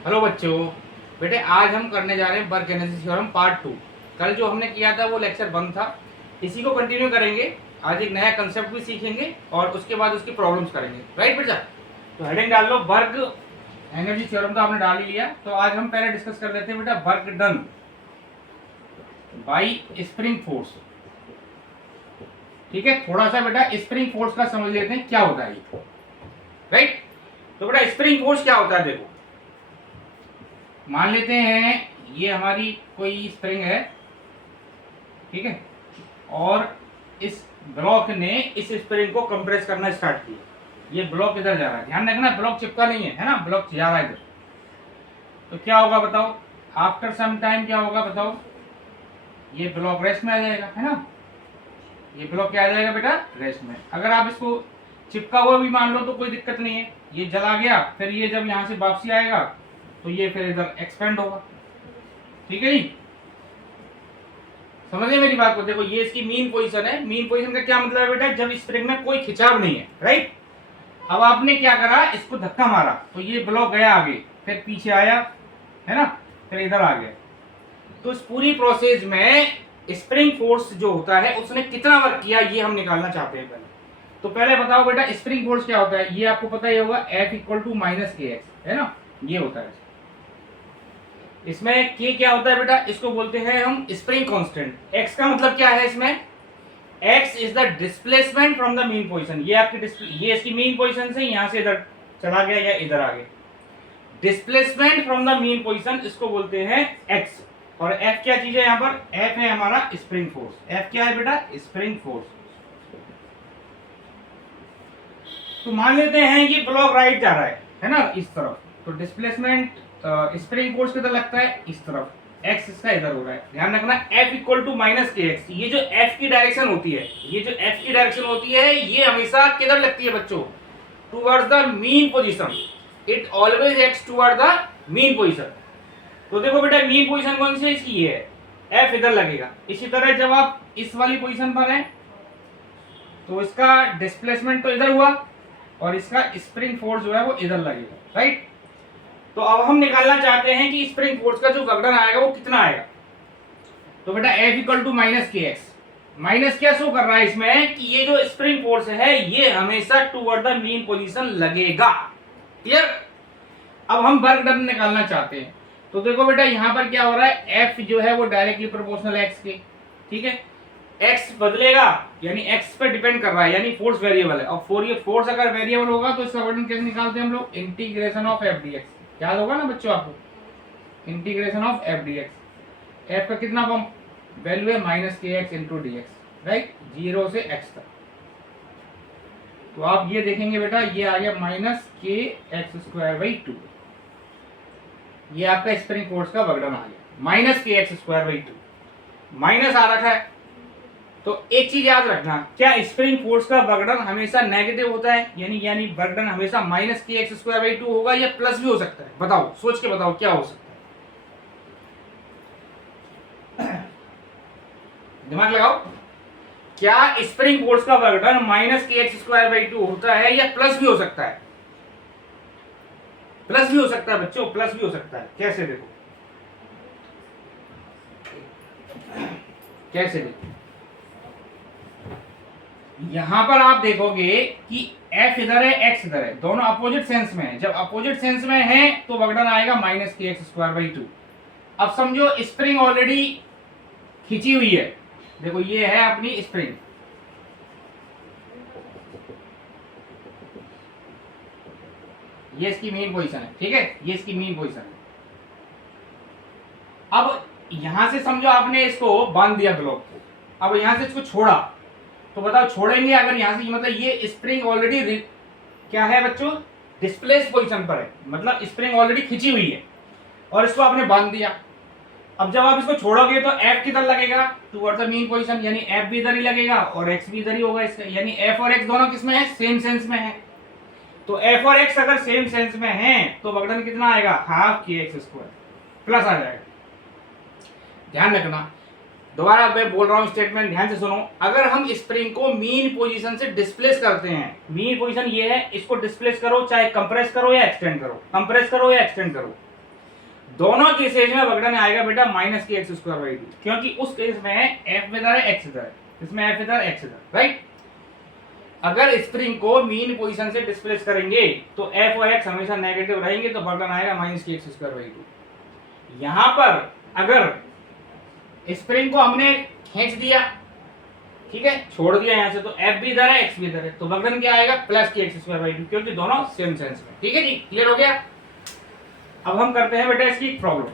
Hello बच्चों, बेटे आज हम करने जा रहे हैं वर्क एनर्जी थ्योरम पार्ट 2। कल जो हमने किया था वो लेक्चर 1 था, इसी को कंटिन्यू करेंगे। आज एक नया कंसेप्ट भी सीखेंगे और उसके बाद उसकी प्रॉब्लम्स करेंगे। राइट बेटा? तो हेडिंग डाल लो, वर्क एनर्जी थ्योरम तो आपने डाल ही लिया। तो आज हम पहले डिस्कस कर लेते हैं बेटा work done by spring force. ठीक है, थोड़ा सा बेटा स्प्रिंग फोर्स का समझ लेते हैं क्या होता है ये। राइट? तो बेटा स्प्रिंग फोर्स क्या होता है, देखो मान लेते हैं ये हमारी कोई स्प्रिंग है, ठीक है, और इस ब्लॉक ने इस स्प्रिंग को कंप्रेस करना स्टार्ट किया। ये ब्लॉक इधर जा रहा है, ध्यान रखना ब्लॉक चिपका नहीं है, है ना, ब्लॉक जा रहा है इधर। तो क्या होगा बताओ, आफ्टर सम टाइम क्या होगा बताओ, ये ब्लॉक रेस्ट में आ जाएगा, है ना। ये ब्लॉक क्या आ जाएगा बेटा, रेस्ट में। अगर आप इसको चिपका हुआ भी मान लो तो कोई दिक्कत नहीं है, ये जला गया, फिर ये जब यहाँ से वापसी आएगा तो ये फिर इधर एक्सपेंड होगा। ठीक है जी, समझिए मेरी बात को। देखो ये इसकी मीन पोजीशन है। मीन पोजीशन का क्या मतलब है बेटा, जब स्प्रिंग में कोई खिंचाव नहीं है। राइट? अब आपने क्या करा, इसको धक्का मारा तो ये ब्लॉक गया आगे, फिर पीछे आया, है ना, फिर इधर आ गया। तो इस पूरी प्रोसेस में स्प्रिंग फोर्स जो होता है उसने कितना वर्क किया ये हम निकालना चाहते हैं पहले। तो पहले बताओ बेटा स्प्रिंग फोर्स क्या होता है, ये आपको पता ही होगा, F इक्वल टू माइनस के एक्स, है ना, ये होता है। इसमें के क्या होता है बेटा, इसको बोलते हैं हम स्प्रिंग कांस्टेंट। एक्स का मतलब क्या है इसमें, x is the displacement from the mean position. ये आपकी ये इसकी मीन पोजीशन से यहां से इधर चला गया या इधर आ गया, displacement from the mean position, इसको बोलते हैं एक्स। और एफ क्या चीज है यहाँ पर, एफ है हमारा स्प्रिंग फोर्स। एफ क्या है बेटा, स्प्रिंग फोर्स। तो मान लेते हैं ये ब्लॉक राइट जा रहा है ना, इस तरफ। तो डिस्प्लेसमेंट स्प्रिंग फोर्स किधर लगता है, इस तरफ। एक्स इसका इधर हो रहा है, ध्यान रखना। एफ इक्वल टू माइनस के एक्स, ये जो एफ की डायरेक्शन होती है, ये जो एफ की डायरेक्शन होती है ये हमेशा किधर लगती है बच्चों, towards the mean position. It always acts toward the mean position. तो देखो बेटा मीन पोजीशन कौन सी है, इसकी ये है, एफ इधर लगेगा। इसी तरह जब आप इस वाली पोजीशन पर हैं तो इसका डिस्प्लेसमेंट तो इधर हुआ और इसका स्प्रिंग फोर्स जो है वो इधर लगेगा। राइट? तो अब हम निकालना चाहते हैं कि स्प्रिंग फोर्स का जो वर्कडन आएगा वो कितना आएगा। तो बेटा F इक्वल टू माइनस के एक्स। माइनस क्या शो कर रहा है इसमें कि ये जो स्प्रिंग फोर्स है ये हमेशा टुवर्ड द मीन पोजीशन लगेगा। क्लियर? अब हम वर्कडन निकालना चाहते हैं। तो देखो बेटा यहां पर क्या हो रहा है, F जो है वो डायरेक्टली प्रोपोर्शनल एक्स के। ठीक है, एक्स बदलेगा यानी एक्स पे डिपेंड कर रहा है, यानी फोर्स वेरिएबल है। और फोर्स अगर वेरिएबल होगा तो इसका वर्डन कैसे निकालते हैं हम लोग, integration of F D x. याद होगा ना बच्चों आपको, integration of F D x. F का कितना फॉर्म, वैल्यू है माइनस के x into D x. Right? 0 से एक्स तक। तो आप ये देखेंगे बेटा ये आ गया माइनस के एक्स स्क्वायर बाई 2। ये आपका स्प्रिंग फोर्स का वर्डन आ गया, माइनस के एक्स स्क्वायर बाई 2। माइनस आ रखा है तो एक चीज याद रखना, क्या स्प्रिंग फोर्स का वर्कडन हमेशा नेगेटिव होता है, यानी वर्कडन हमेशा माइनस के एक्स स्क्वायर बाई 2 होगा या प्लस भी हो सकता है? बताओ, सोच के बताओ क्या हो सकता है, दिमाग लगाओ। क्या स्प्रिंग फोर्स का वर्कडन माइनस के एक्स स्क्वायर बाई 2 होता है या प्लस भी हो सकता है? प्लस भी हो सकता है बच्चों, प्लस भी हो सकता है। कैसे देखो, कैसे देखो, यहां पर आप देखोगे कि F इधर है एक्स इधर है, दोनों अपोजिट सेंस में है। जब अपोजिट सेंस में है तो वर्कडन आएगा माइनस के एक्स स्क्वायर बाई 2। अब समझो स्प्रिंग ऑलरेडी खींची हुई है, देखो ये है अपनी स्प्रिंग, ये इसकी मेन पोजीशन है। ठीक है, ये इसकी मेन पोजीशन है। अब यहां से समझो आपने इसको बांध दिया ब्लॉक को, अब यहां से इसको छोड़ा तो बताओ छोड़ेंगे अगर यहां से, मतलब ये स्प्रिंग ऑलरेडी क्या है बच्चों, डिस्प्लेस पोजीशन पर है, मतलब स्प्रिंग ऑलरेडी खिंची हुई है और इसको आपने बांध दिया। अब जब आप इसको छोड़ोगे तो F किधर लगेगा, टुवर्ड्स द मीन पोजीशन, यानी F भी इधर ही लगेगा और X भी इधर ही होगा इसका, यानी F और X दोनों किसमें है, सेम सेंस में है। तो F और X अगर सेम सेंस में है तो वर्कडन कितना आएगा, half k x square plus आ जाएगा। ध्यान रखना, दोबारा मैं बोल रहा हूं स्टेटमेंट, ध्यान से सुनो। अगर हम स्प्रिंग को मीन पोजीशन से डिस्प्लेस करते हैं, मीन पोजीशन ये है, इसको डिस्प्लेस करो, चाहे कंप्रेस करो या एक्सटेंड करो, कंप्रेस करो या एक्सटेंड करो, दोनों केसेज में वर्कडन आएगा बेटा माइनस के एक्स स्क्वायर बाई 2, क्योंकि उस केस में एफ इधर है एक्स इधर है, इसमें एफ इधर एक्स इधर, राइट। अगर स्प्रिंग को मीन पोजीशन से डिस्प्लेस करेंगे तो एफ और एक्स हमेशा नेगेटिव रहेंगे, तो वर्कडन आएगा माइनस के एक्स स्क्वायर बाई 2। यहां पर अगर स्प्रिंग को हमने खींच दिया, ठीक है, छोड़ दिया यहां से, तो एफ भी इधर है एक्स भी इधर है, तो वर्कडन क्या आएगा प्लस के एक्स स्क्वायर बाई 2, क्योंकि दोनों सेम सेंस में। ठीक है जी, क्लियर हो गया। अब हम करते हैं बेटा इसकी प्रॉब्लम।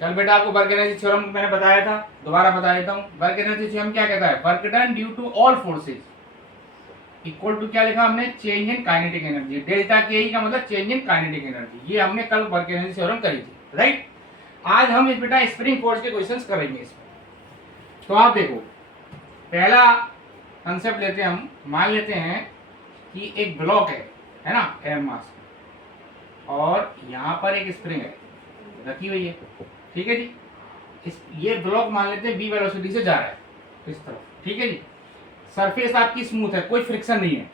कल बेटा आपको वर्क एनर्जी थ्योरम मैंने बताया था, दोबारा बता देता हूं। वर्क एनर्जी थ्योरम क्या कहता है? Work done due to all forces equal to क्या लिखा हमने? Change in kinetic energy. Delta K का मतलब चेंज इन काइनेटिक एनर्जी। ये हमने कल वर्क एनर्जी थ्योरम करी थी, राइट। आज हम इस बेटा स्प्रिंग फोर्स के क्वेश्चंस करेंगे इसमें। तो आप देखो, पहला कंसेप्ट लेते हैं हम। मान लेते हैं कि एक ब्लॉक है ना, एम मास, और यहाँ पर एक स्प्रिंग है रखी हुई है, ठीक है जी। ये ब्लॉक मान लेते हैं बी वेलोसिटी से जा रहा है इस तरफ, ठीक है जी। सरफेस आपकी स्मूथ है, कोई फ्रिक्शन नहीं है।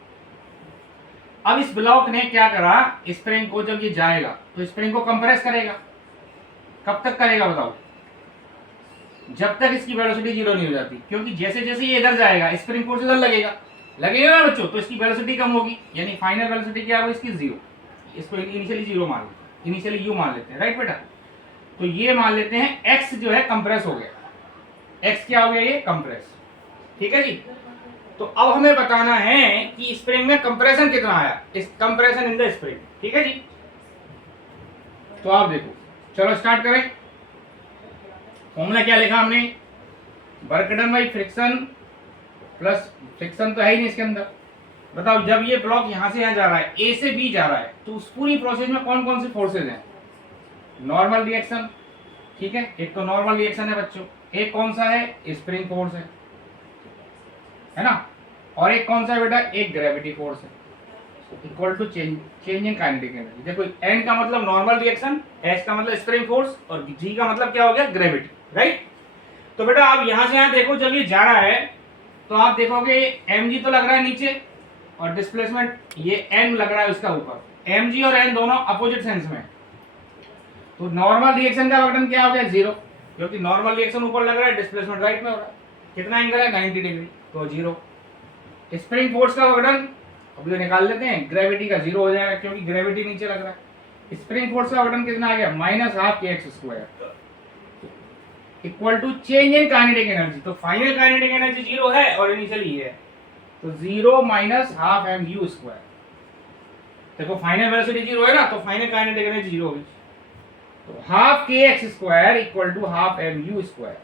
अब इस ब्लॉक ने क्या करा, स्प्रिंग को जब ये जाएगा तो स्प्रिंग को कंप्रेस करेगा। कब तक करेगा बताओ? जब तक इसकी वेलोसिटी जीरो नहीं हो जाती, क्योंकि जैसे जैसे ये इधर जाएगा स्प्रिंग फोर्स इधर लगेगा ना बच्चों, तो इसकी वेलोसिटी कम होगी, यानी फाइनल वेलोसिटी क्या होगी इसकी? जीरो। इसको इनिशियली जीरो मान लेते हैं, इनिशियली यू मान लेते हैं, राइट बेटा। तो ये मान लेते हैं एक्स जो है कंप्रेस हो गया। एक्स क्या हो गया? ये कंप्रेस, ठीक है जी। तो अब हमें बताना है कि स्प्रिंग में कंप्रेशन कितना आया, इस कंप्रेशन इन द स्प्रिंग, ठीक है जी। तो आप देखो, चलो स्टार्ट करें। फॉर्मूला क्या लिखा हमने? Work done by friction plus, friction तो है ही नहीं इसके अंदर। बताओ, जब ये ब्लॉक यहां से यहां जा रहा है, ए से बी जा रहा है, तो उस पूरी प्रोसेस में कौन कौन से फोर्सेज हैं? नॉर्मल रिएक्शन, ठीक है, एक तो नॉर्मल रिएक्शन है बच्चों, एक कौन सा है? स्प्रिंग फोर्स है ना, और एक कौन सा है बेटा? एक ग्रेविटी फोर्स है, equal to change in kinetic energy. देखो, एन का मतलब नॉर्मल रिएक्शन, एस का मतलब स्प्रिंग फोर्स, और जी का मतलब क्या हो गया? Gravity, right. तो बेटा आप यहां से यहां देखो, जब ये जा रहा है तो आप देखोगे एम जी तो लग रहा है नीचे, और डिस्प्लेसमेंट ये एन लग रहा है उसका ऊपर। एम जी और एन दोनों अपोजिट सेंस में, तो नॉर्मल रिएक्शन का वर्कडन क्या हो गया? जीरो, क्योंकि नॉर्मल रिएक्शन ऊपर लग रहा है, डिस्प्लेसमेंट राइट में हो रहा है। कितना एंगल है? 90 डिग्री, तो जीरो। स्प्रिंग फोर्स का वर्कडन अब ये निकाल लेते हैं, ग्रेविटी का जीरो हो जाएगा, क्योंकि ग्रेविटी नीचे लग रहा है। स्प्रिंग फोर्स का वर्कडन कितना आ गया? Minus half k x square, equal to change in kinetic energy. तो फाइनल काइनेटिक एनर्जी जीरो है और इनिशियली ये है, तो zero minus half m u square. देखो फाइनल वेलोसिटी जीरो है ना, तो फाइनल काइनेटिक एनर्जी जीरो होगी, तो half k x square equal to half m u square.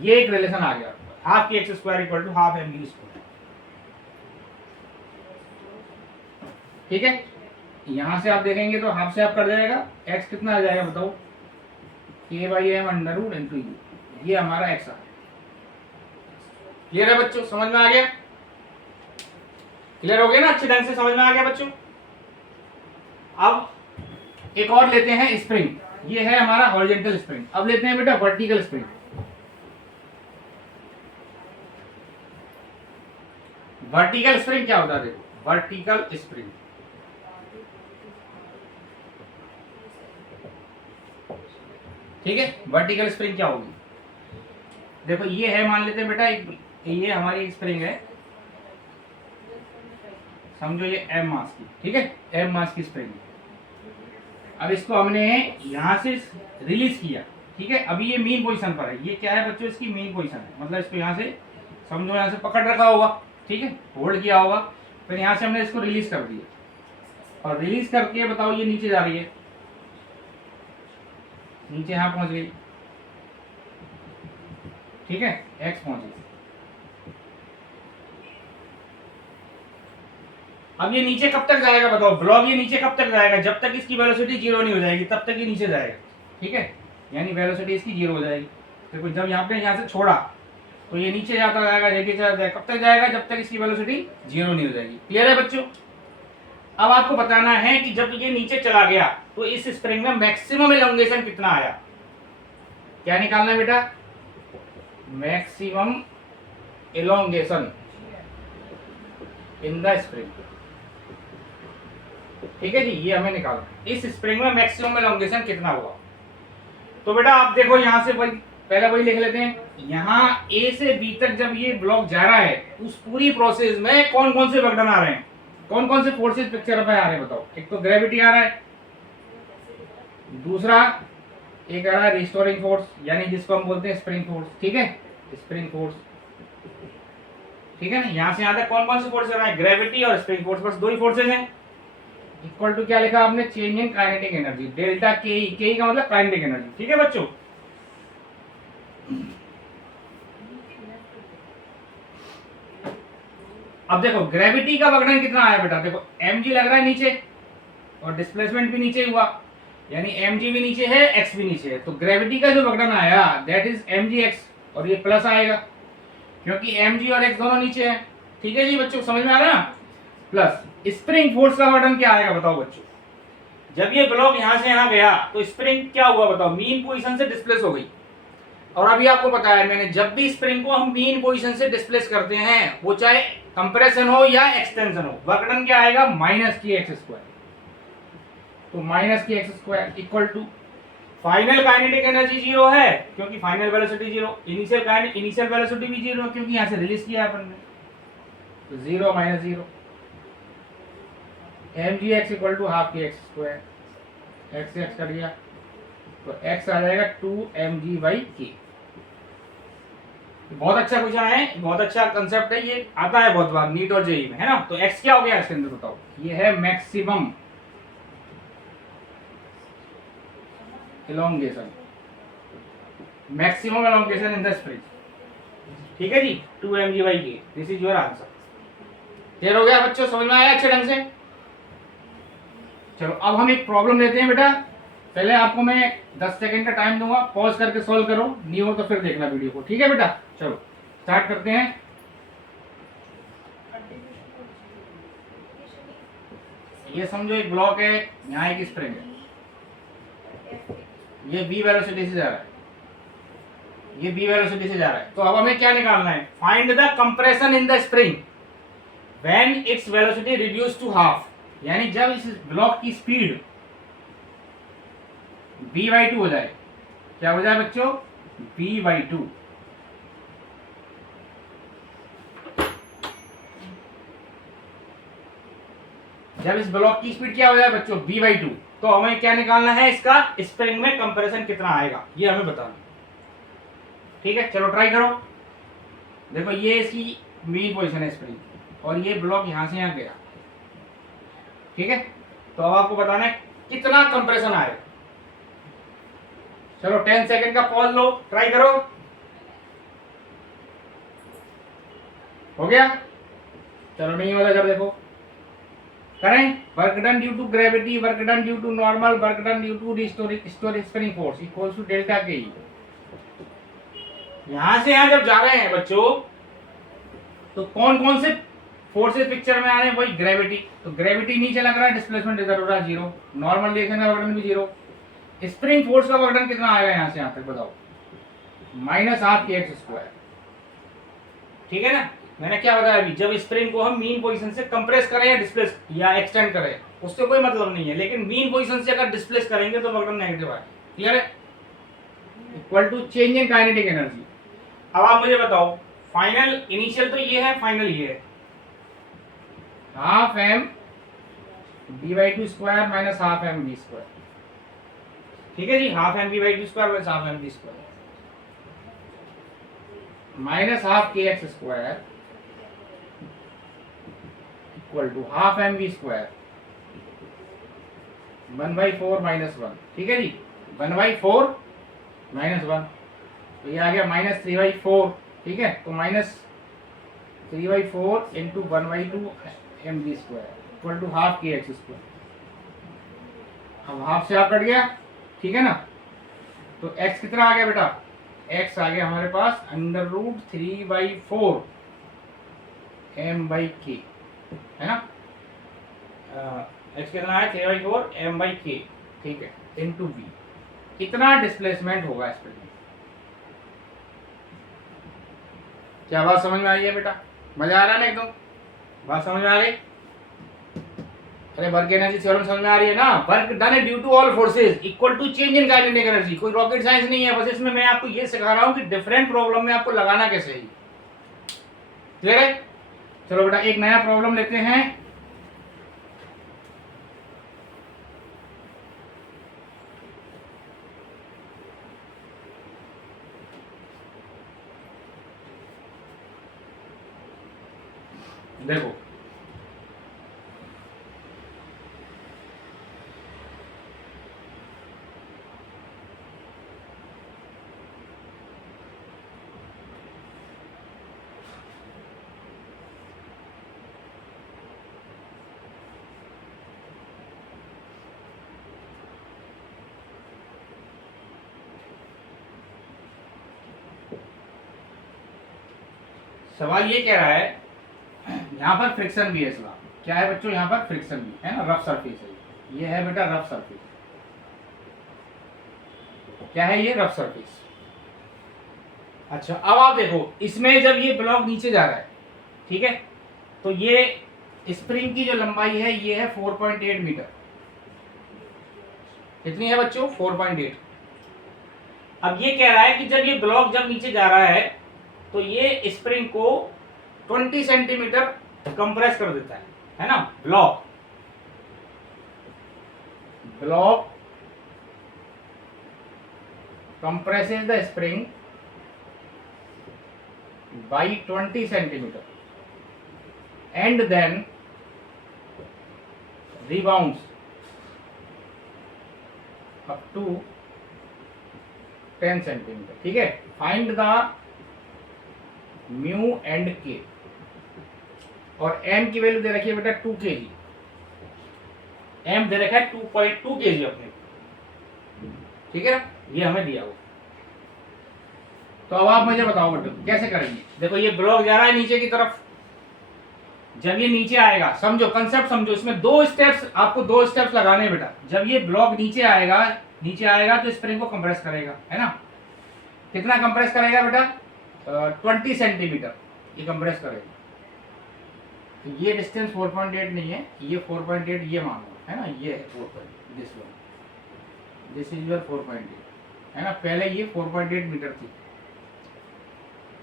ये एक रिलेशन आ गया, half k x square equal to half m u square, ठीक है। यहां से आप देखेंगे तो हाफ से आप कर जाएगा, एक्स कितना आ जाएगा बताओ? K by m under root into u, ये हमारा एक्स आ गया। क्लियर है बच्चों? समझ में आ गया? क्लियर हो गया ना? अच्छे ढंग से समझ में आ गया बच्चों? अब एक और लेते हैं स्प्रिंग, ये है हमारा हॉरिजॉन्टल स्प्रिंग। अब लेते हैं बेटा वर्टिकल स्प्रिंग। वर्टिकल स्प्रिंग क्या होता है? देखो, वर्टिकल स्प्रिंग, ठीक है। वर्टिकल स्प्रिंग क्या होगी? देखो, ये है, मान लेते हैं बेटा एक, ये हमारी स्प्रिंग है, समझो ये एम मास की, ठीक है, एम मास की स्प्रिंग। अब इसको हमने यहां से रिलीज किया, ठीक है। अभी ये मीन पोजीशन पर है, ये क्या है बच्चों? इसकी मीन पोजीशन है, मतलब इसको यहां से समझो, यहां से पकड़ रखा होगा, ठीक है, होल्ड किया होगा, फिर यहां से हमने इसको रिलीज कर दिया, और रिलीज करके बताओ ये नीचे जा रही है, नीचे यहां पहुंच गई, ठीक है, एक्स पहुंच गई। अब ये नीचे कब तक जाएगा बताओ? ब्लॉक ये नीचे कब तक जाएगा? जब तक इसकी वेलोसिटी जीरो नहीं हो जाएगी तब तक ये नीचे जाएगा, ठीक है, यानी वेलोसिटी इसकी जीरो हो जाएगी। देखो, जब यहाँ पे यहाँ से छोड़ा तो ये नीचे जाता जाएगा, लेके चला जाएगा, कब तक जाएगा? जब तक इसकी वेलोसिटी जीरो नहीं हो जाएगी। क्लियर है बच्चों? अब आपको बताना है कि जब ये नीचे चला गया तो इस स्प्रिंग में मैक्सिमम एलोंगेशन कितना आया। क्या निकालना है बेटा? Maximum elongation in the spring. ठीक है जी, ये हमें निकालना है इस स्प्रिंग में मैक्सिमम एलोंगेशन कितना होगा। तो बेटा आप देखो यहां से पहले वही लिख लेते हैं। यहाँ ए से बी तक जब ये ब्लॉक जा रहा है उस पूरी प्रोसेस में कौन कौन से वर्कडन आ रहे हैं, कौन कौन से फोर्सेस पिक्चर में आ रहे हैं बताओ। एक तो ग्रेविटी आ रहा है, दूसरा एक आ रहा है रिस्टोरिंग फोर्स यानी जिसको हम बोलते हैं स्प्रिंग फोर्स। ठीक है, स्प्रिंग फोर्स। ठीक है ना, यहां से यहां तक कौन कौन से फोर्स आ रहा है, ग्रेविटी और स्प्रिंग फोर्स, बस दो ही फोर्सेज हैं। इक्वल टू क्या लिखा आपने, change in kinetic energy, delta के ई का मतलब काइनेटिक एनर्जी। ठीक है बच्चों, अब देखो ग्रेविटी का वक्रण कितना आया बेटा, देखो mg लग रहा है नीचे और डिस्प्लेसमेंट भी नीचे हुआ, यानी mg भी नीचे है x भी नीचे है, तो ग्रेविटी का जो वक्रण आया दैट इज mgx और ये प्लस आएगा क्योंकि mg और x दोनों नीचे हैं। ठीक है जी बच्चों, समझ में आ रहा है ना। प्लस स्प्रिंग फोर्स का वक्रण क्या आएगा बताओ बच्चों, जब ये ब्लॉक यहां से यहां गया तो स्प्रिंग क्या हुआ बताओ, मीन पोजीशन से डिस्प्लेस हो गई। और अभी आपको पता है मैंने, जब भी स्प्रिंग को हम मीन पोजीशन से डिस्प्लेस करते हैं वो चाहे कंप्रेशन हो या एक्सटेंशन हो, वक्रण क्या आएगा, माइनस की एक्स स्क्वायर। तो minus k x square equal to final kinetic energy zero है क्योंकि final velocity zero, initial velocity भी जीरो क्योंकि यहां से रिलीज किया अपन ने, तो zero minus zero, mgx equal to half k x square, x से एक्स कट गया तो x आ जाएगा 2mg/k। बहुत अच्छा क्वेश्चन है, बहुत अच्छा कंसेप्ट है, ये आता है बहुत बार नीट और जेई में, है ना। तो x क्या हो गया इसके अंदर बताओ, ये है maximum elongation, maximum elongation in the spring. ठीक है जी, 2mg/k, this is your answer. Clear हो गया बच्चों, समझ में आया अच्छे ढंग से। चलो अब हम एक प्रॉब्लम लेते हैं बेटा, पहले आपको मैं 10 सेकंड का टाइम दूंगा, पॉज करके सॉल्व करो, नहीं हो तो फिर देखना वीडियो को। ठीक है बेटा, चलो स्टार्ट करते हैं। ये समझो एक ब्लॉक है, यहाँ एक स्प्रिंग है, ये बी वेलोसिटी से जा रहा है, ये बी वेलोसिटी से जा रहा है। तो अब हमें क्या निकालना है, find the compression in the spring when its velocity reduce to half, यानी जब इस ब्लॉक की स्पीड b/2 हो जाए। क्या हो जाए बच्चों, b/2। जब इस ब्लॉक की स्पीड क्या हो जाए बच्चों, b/2, तो हमें क्या निकालना है, इसका स्प्रिंग में कंप्रेशन कितना आएगा ये हमें बताना। ठीक है, चलो ट्राई करो। देखो ये इसकी मेन पोजीशन है स्प्रिंग और ये ब्लॉक यहां से यहां गया। ठीक है, तो अब आपको बताना है कितना कंप्रेशन आएगा। चलो 10 सेकंड का पॉज लो, ट्राई करो। हो गया, चलो नहीं होगा जब देखो करें। Work done due to gravity, work done due to normal, work done due to spring force equals to delta K. यहां से यहां जब जा रहे हैं बच्चों तो कौन कौन से फोर्सेस पिक्चर में आ रहे हैं, वही ग्रेविटी। तो ग्रेविटी नीचे लग रहा है, डिस्प्लेसमेंट इधर हो रहा है जीरो, नॉर्मल रिएक्शन का वर्कडन भी जीरो। स्प्रिंग फोर्स का वर्कडन कितना आएगा यहां से यहां तक बताओ, minus half k x square. ठीक है ना, मैंने क्या बताया अभी, जब स्प्रिंग को हम मीन पोजीशन से कंप्रेस करें या डिस्प्लेस या एक्सटेंड करें उससे कोई मतलब नहीं है, लेकिन मीन पोजीशन से अगर डिस्प्लेस करेंगे तो वर्कडन नेगेटिव आएगा। क्लियर है, equal to change in kinetic energy. अब आप मुझे बताओ, फाइनल इनिशियल तो ये है, फाइनल ये है, half m b/2 square minus half m b square. ठीक है जी, half m b/2 square minus half m b square minus half k x square equal to half m b square 1/4 minus 1। ठीक है जी, 1/4 minus 1, तो ये आ गया minus 3/4। ठीक है, तो minus 3/4 into 1/2 mg square equal to half k x square. अब half से हाफ कट गया, ठीक है ना, तो x कितना आ गया बेटा, x आ गया हमारे पास √3/4 m/k, है ना। x कितना है, 3/4 m/k। ठीक है, इनटू v, कितना डिस्प्लेसमेंट होगा इस पर, क्या बात समझ में आई है बेटा? मजा आ रहा है ना एकदम? बात समझ में आ रही? अरे वर्क एनर्जी थ्योरम समझ में आ रही है ना? वर्क डन है due to all forces equal to change in kinetic energy. कोई रॉकेट साइंस नहीं है, बस इसमें मैं आपको ये सिखा रहा हूँ कि डिफरेंट प्रॉब्लम में आपको लगाना कैसे है। क्लियर है? चलो बेटा एक नया प्रॉब्लम लेते हैं। देखो सवाल ये कह रहा है, यहाँ पर फ्रिक्शन भी है। सवाल क्या है बच्चों? यहाँ पर फ्रिक्शन भी है ना, रफ सरफेस है। ये है बेटा रफ सरफेस। क्या है ये? Rough surface. अच्छा अब आप देखो, इसमें जब ये ब्लॉक नीचे जा रहा है, ठीक है, तो ये स्प्रिंग की जो लंबाई है ये है 4.8 मीटर। कितनी है बच्चों? 4.8। अब ये कह रहा है कि जब ये ब्लॉक जब नीचे जा रहा है तो ये स्प्रिंग को 20 सेंटीमीटर कंप्रेस कर देता है ना। Block compresses the spring by 20 centimeter and then rebounds up to 10 centimeter। ठीक है, फाइंड द म्यू एंड के। और m की वैल्यू दे रखी है बेटा 2 kg। m दे रखा है 2.2 kg अपने। ठीक है ना, ये हमें दिया हुआ। तो अब आप मुझे बताओ बेटा कैसे करेंगे। देखो ये ब्लॉक जा रहा है नीचे की तरफ। जब ये नीचे आएगा, समझो कंसेप्ट समझो, इसमें दो स्टेप्स, आपको दो स्टेप्स लगाने हैं बेटा। जब ये ब्लॉक नीचे आएगा तो स्प्रिंग को कंप्रेस करेगा, है ना। कितना कंप्रेस करेगा बेटा? 20 सेंटीमीटर ये कंप्रेस करेगा। तो ये डिस्टेंस 4.8 नहीं है, ये 4.8 ये मान लो, है ना। ये है 4.8, दिस इज योर 4.8, है ना। पहले ये 4.8 मीटर थी।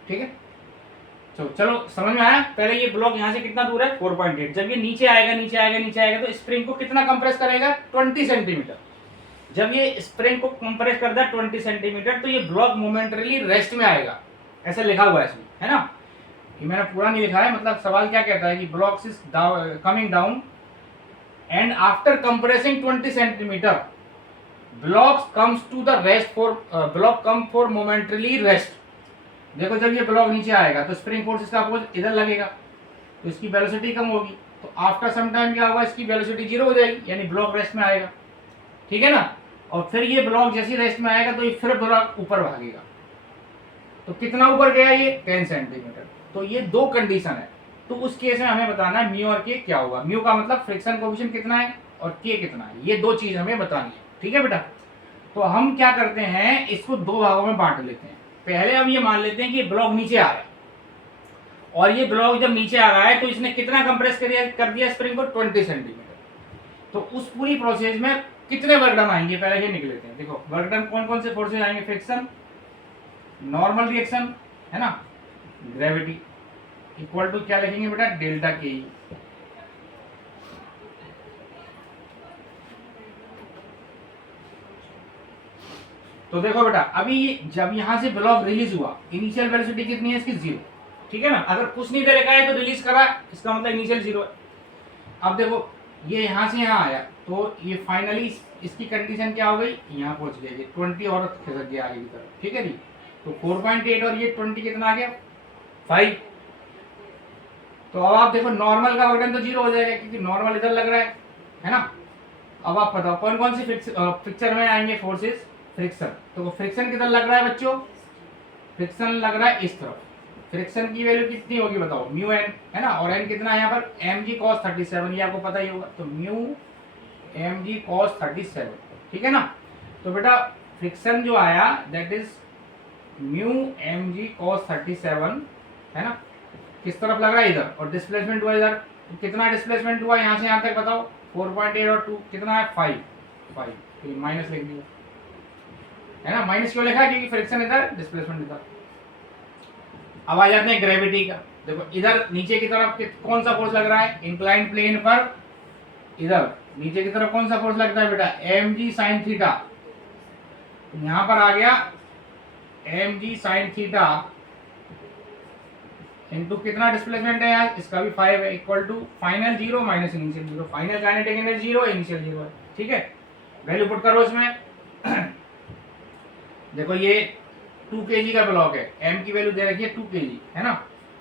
ठीक है, तो चलो समझ में आया। पहले ये ब्लॉक यहाँ से कितना दूर है? 4.8। जब ये नीचे आएगा तो स्प्रिंग को कितना कंप्रेस करेगा? 20 सेंटीमीटर। जब ये स्प्रिंग को कंप्रेस करता है 20 सेंटीमीटर तो ये ब्लॉक मोमेंटरीली रेस्ट में आएगा। ऐसा लिखा हुआ है इसमें, है ना। ये मैंने पूरा नहीं लिखा है, मतलब सवाल क्या कहता है कि blocks is coming down and after compressing 20 centimetre blocks comes to the rest block come for momentarily rest. देखो जब ये ब्लॉक नीचे आएगा तो स्प्रिंग फोर्स इसका अपोजिट इधर लगेगा, तो इसकी वेलोसिटी कम होगी। तो आफ्टर सम टाइम क्या होगा? इसकी वेलोसिटी 0 हो जाएगी, यानी ब्लॉक रेस्ट में आएगा। ठीक है ना। और फिर ये ब्लॉक जैसे रेस्ट में आएगा तो ये फिर ब्लॉक ऊपर भागेगा। तो कितना ऊपर गया ये? 10 सेंटीमीटर। तो ये दो कंडीशन है। तो उस केस में हमें बताना है म्यू और के क्या होगा। म्यू का मतलब फ्रिक्शन कोएफिशिएंट कितना है और के कितना है, ये दो चीज हमें बतानी है। ठीक है बेटा। तो हम क्या करते हैं, इसको दो भागों में बांट लेते हैं। पहले हम ये मान लेते हैं कि ब्लॉक नीचे आ रहा है, और ये ब्लॉक जब नीचे आ रहा है तो इसने कितना कंप्रेस कर दिया स्प्रिंग को? 20 सेंटीमीटर। तो उस पूरी प्रोसेस में कितने वर्क डन आएंगे पहले ये निकल लेते हैं। देखो वर्क डन कौन कौन से फोर्सेज आएंगे? फ्रिक्शन, नॉर्मल रिएक्शन, है ना, ग्रेविटी, इक्वल टू क्या लिखेंगे बेटा? डेल्टा के। तो देखो बेटा अभी जब यहां से ब्लॉक रिलीज हुआ, इनिशियल वेलोसिटी कितनी है इसकी? 0। ठीक है ना। अगर कुछ नहीं दे रखा है तो रिलीज करा, इसका मतलब इनिशियल 0 है। अब देखो ये यहां से यहां आया तो ये फाइनली इसकी कंडीशन क्या हो गई? यहाँ पहुंच गया, ये 20 और खिसक गया आगे की तरफ। ठीक है जी। तो 4.8 और ये 20 कितना आ गया? 5। तो अब आप देखो नॉर्मल का वर्क डन तो 0 हो जाएगा क्योंकि नॉर्मल इधर लग रहा है ना। अब आप बताओ कौन कौन सी पिक्चर में आएंगे फोर्सेस? फ्रिक्शन। तो फ्रिक्शन किधर लग रहा है बच्चों? फ्रिक्शन लग रहा है इस तरफ। फ्रिक्शन की वैल्यू कितनी होगी बताओ? म्यू एन, है ना। और एन कितना है यहाँ पर? mg cos 37, ये आपको पता ही होगा। तो म्यू mg cos 37। ठीक है ना। तो बेटा फ्रिक्शन जो आया that is mu mg cos 37 है ना, किस तरफ लग रहा है इधर, और डिस्प्लेसमेंट हुआ इधर, तो कितना डिस्प्लेसमेंट हुआ यहाँ से यहाँ तक बताओ, 4.8 और 2 कितना है 5, तो माइनस लिख दिया, है ना। माइनस क्यों लिखा, क्योंकि फ्रिक्शन इधर डिस्प्लेसमेंट इधर। अब आ जाते हैं ग्रेविटी का। देखो इधर नीचे की तरफ कौन सा फोर्स लग रहा है, इंक्लाइन प्लेन पर इधर नीचे की तरफ कौन सा फोर्स लगता है बेटा, mg sin थीटा। यहां पर आ गया mg sin थीटा इनटू कितना डिस्प्लेसमेंट है यार, इसका भी 5 है, equal to final 0 minus initial 0। Final kinetic energy 0, initial 0 है, ठीक है। वैल्यू पुट करो इसमें। देखो ये 2 kg का ब्लॉक है, m की वैल्यू दे रखी है 2 kg, है ना।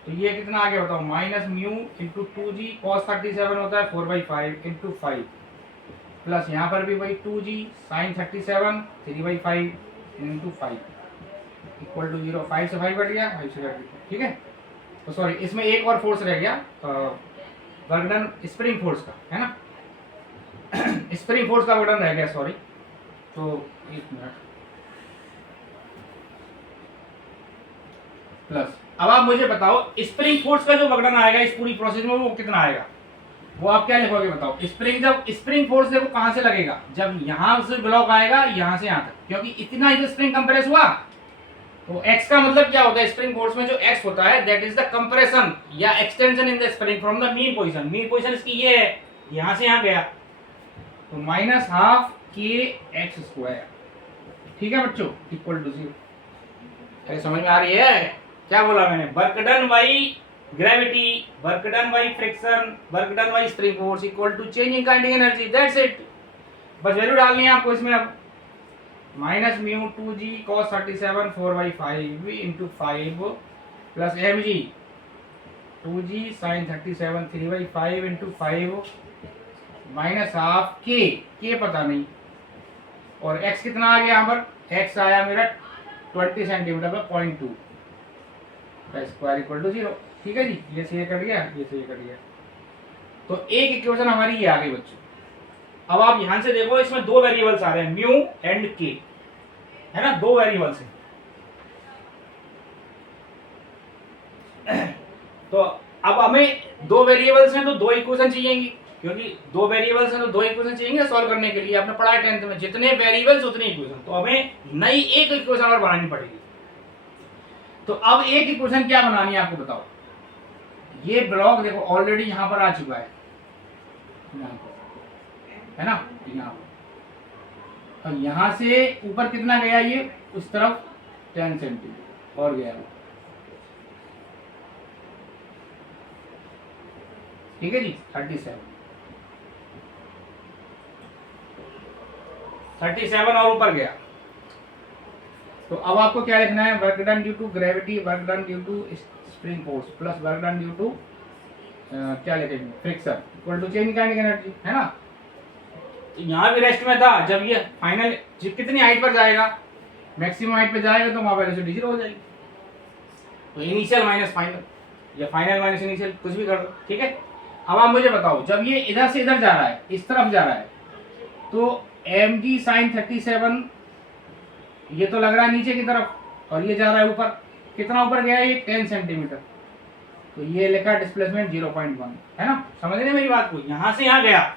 तो ये कितना आ गया बताओ, minus mu into 2g cos 37 होता है 4/5 इंटू 5, प्लस यहाँ पर भी वही 2g sin 37 3/5 into 5 equal to 0। 5 से 5 कट गया, 5 से कट गया, ठीक है। तो सॉरी, इसमें एक और फोर्स रह गया, वर्क डन स्प्रिंग फोर्स का, है ना। स्प्रिंग फोर्स का वर्क डन रह गया, सॉरी। तो एक मिनट, प्लस अब आप मुझे बताओ स्प्रिंग फोर्स का जो वर्क डन आएगा इस पूरी प्रोसेस में वो कितना आएगा, वो आप क्या लिखोगे बताओ। जब स्प्रिंग फोर्स देखो कहां से लगेगा, जब यहां से ब्लॉक आएगा यहां से यहां तक, क्योंकि इतना ही तो स्प्रिंग कंप्रेस हुआ। तो x का मतलब क्या होता है स्प्रिंग फोर्स में, जो x होता है दैट इज द कंप्रेशन या extension in the spring from the mean position. Mean position इसकी ये है, यहां से यहां गया, तो minus half k x square, ठीक है बच्चों, इक्वल टू 0। अरे समझ में आ रही है क्या बोला मैंने, work done by gravity, work done by friction, work done by spring force equal to change in kinetic energy, that's it. बस वैल्यू डालनी है आपको इसमें। अब minus mu 2g cos 37 4/5 into 5 plus mg 2g sin 37 3/5 into 5 minus half k पता नहीं, और x कितना आ गया यहाँ पर, x आया मेरा 20 सेंटीमीटर पर 0.2 का स्क्वायर इक्वल टू 0, ठीक है जी। ये से ये कट गया, ये से ये कट गया, तो एक इक्वेशन हमारी ये आ गई बच्चों। अब आप यहां से देखो इसमें दो वेरिएबल्स आ रहे हैं, म्यू एंड के, है ना, दो वेरिएबल्स हैं। तो अब हमें दो वेरिएबल्स हैं तो दो इक्वेशन चाहिएंगी, क्योंकि दो वेरिएबल्स हैं तो दो इक्वेशन चाहिएंगे सॉल्व करने के लिए। आपने पढ़ा है 10th में, जितने वेरिएबल्स उतनी इक्वेशन, तो हमें नई एक इक्वेशन और बनानी पड़ेगी। तो अब एक इक्वेशन क्या बनानी है आपको बताओ। ये ब्लॉक देखो ऑलरेडी यहां पर आ चुका है, है ना, यहाँ पर, और यहां से ऊपर कितना गया, ये उस तरफ 10 सेंटीमीटर और गया, ठीक है जी। 37 और ऊपर गया। तो अब आपको क्या लिखना है, work done due to gravity, work done due to spring force plus work done due to क्या लिखेंगे, friction equal to change kinetic energy, है ना। यहाँ भी रेस्ट में था, जब ये फाइनल कितनी हाइट पर जाएगा, मैक्सिमम हाइट पे जाएगा तो वहां वेलोसिटी 0 हो जाएगी। तो इनिशियल माइनस फाइनल या फाइनल माइनस इनिशियल, कुछ भी कर दो, ठीक है। अब आप मुझे बताओ, जब ये इधर से इधर जा रहा है, इस तरफ जा रहा है, तो mg sin 37 ये तो लग रहा है नीचे की तरफ, और ये जा रहा है ऊपर, कितना ऊपर गया ये 10 सेंटीमीटर, तो ये लिखा डिस्प्लेसमेंट 0.1, है ना। समझ रहे मेरी बात को, यहां से यहां गया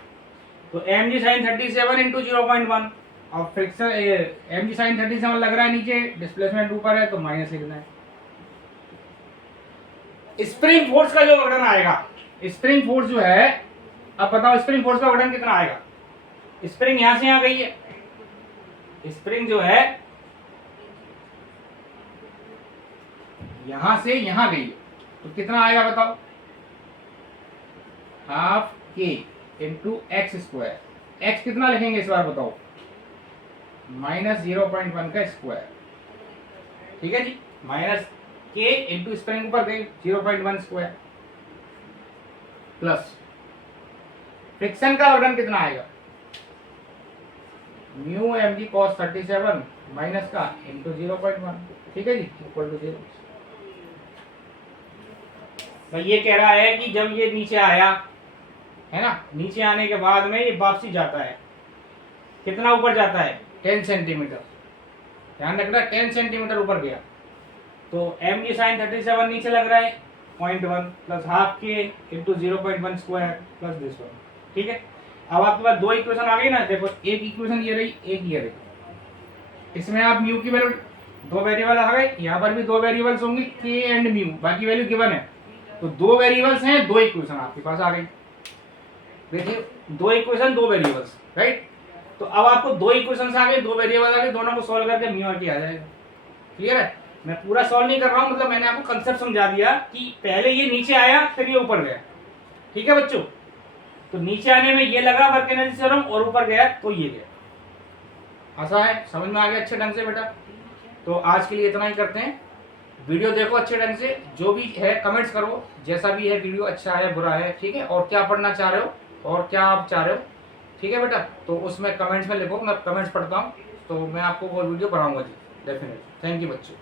तो mg sin 37 इंटू 0.1, और फ्रिक्शन mg sin 37 लग रहा है नीचे, डिस्प्लेसमेंट ऊपर है, तो माइनस लिखना है। स्प्रिंग फोर्स का जो वर्डन आएगा, स्प्रिंग फोर्स जो है, अब बताओ स्प्रिंग फोर्स का वर्डन कितना आएगा। स्प्रिंग यहां से यहां गई है, स्प्रिंग जो है यहां से यहां गई है, तो कितना आएगा बताओ, हाफ के इंटू एक्स स्क्वायर। एक्स कितना लिखेंगे इस बार बताओ, माइनस 0.1 का स्क्वायर, ठीक है जी। माइनस के इंटू स्प्रिंग ऊपर गई 0.1 स्क्वायर, प्लस फ्रिक्शन का वर्डन कितना आएगा, म्यू mg cos 37 माइनस का इंटू 0.1, ठीक है जी, इक्वल टू 0। तो ये कह रहा है कि जब ये नीचे आया, है ना, नीचे आने के बाद में ये वापसी जाता है, कितना ऊपर जाता है 10 सेंटीमीटर, ध्यान रखना 10 सेंटीमीटर ऊपर गया, तो mg sin 37 नीचे लग रहा है, 0.1 प्लस हाफ के into 0.1 square plus this one. ठीक है, अब आपके पास दो इक्वेशन आ गई ना, देखो एक इक्वेशन ये रही, एक ये रही, इसमें आप म्यू की वैल्यू दो वेरिएबल आ गए, यहाँ पर भी दो वेरिएबल्स होंगे के एंड म्यू, बाकी वैल्यू गिवन है, तो दो वेरिएबल्स हैं, दो इक्वेशन आपके पास आ गई। देखिए दो इक्वेशन दो वेरिएबल्स, राइट। तो अब आपको दो इक्वेशंस आ गए, दो वेरिएबल आ गए, दोनों को सॉल्व करके म्यू आर की आ जाएगा। क्लियर है, मैं पूरा सॉल्व नहीं कर रहा हूँ, मतलब मैंने आपको कंसेप्ट समझा दिया कि पहले ये नीचे आया फिर ये ऊपर गया। ठीक है बच्चों, तो नीचे आने में ये लगा वर्क एनर्जी थ्योरम और ऊपर गया तो ये गया। आशा है समझ में आ गया अच्छे ढंग से बेटा। तो आज के लिए इतना ही करते हैं, वीडियो देखो अच्छे ढंग से, जो भी है कमेंट्स करो, जैसा भी है वीडियो अच्छा है बुरा है, ठीक है, और क्या पढ़ना चाह रहे हो और क्या आप चाह रहे हो, ठीक है बेटा, तो उसमें कमेंट्स में लिखो, मैं कमेंट्स पढ़ता हूँ, तो मैं आपको वो वीडियो बनाऊंगा जी डेफिनेटली। थैंक यू बच्चों।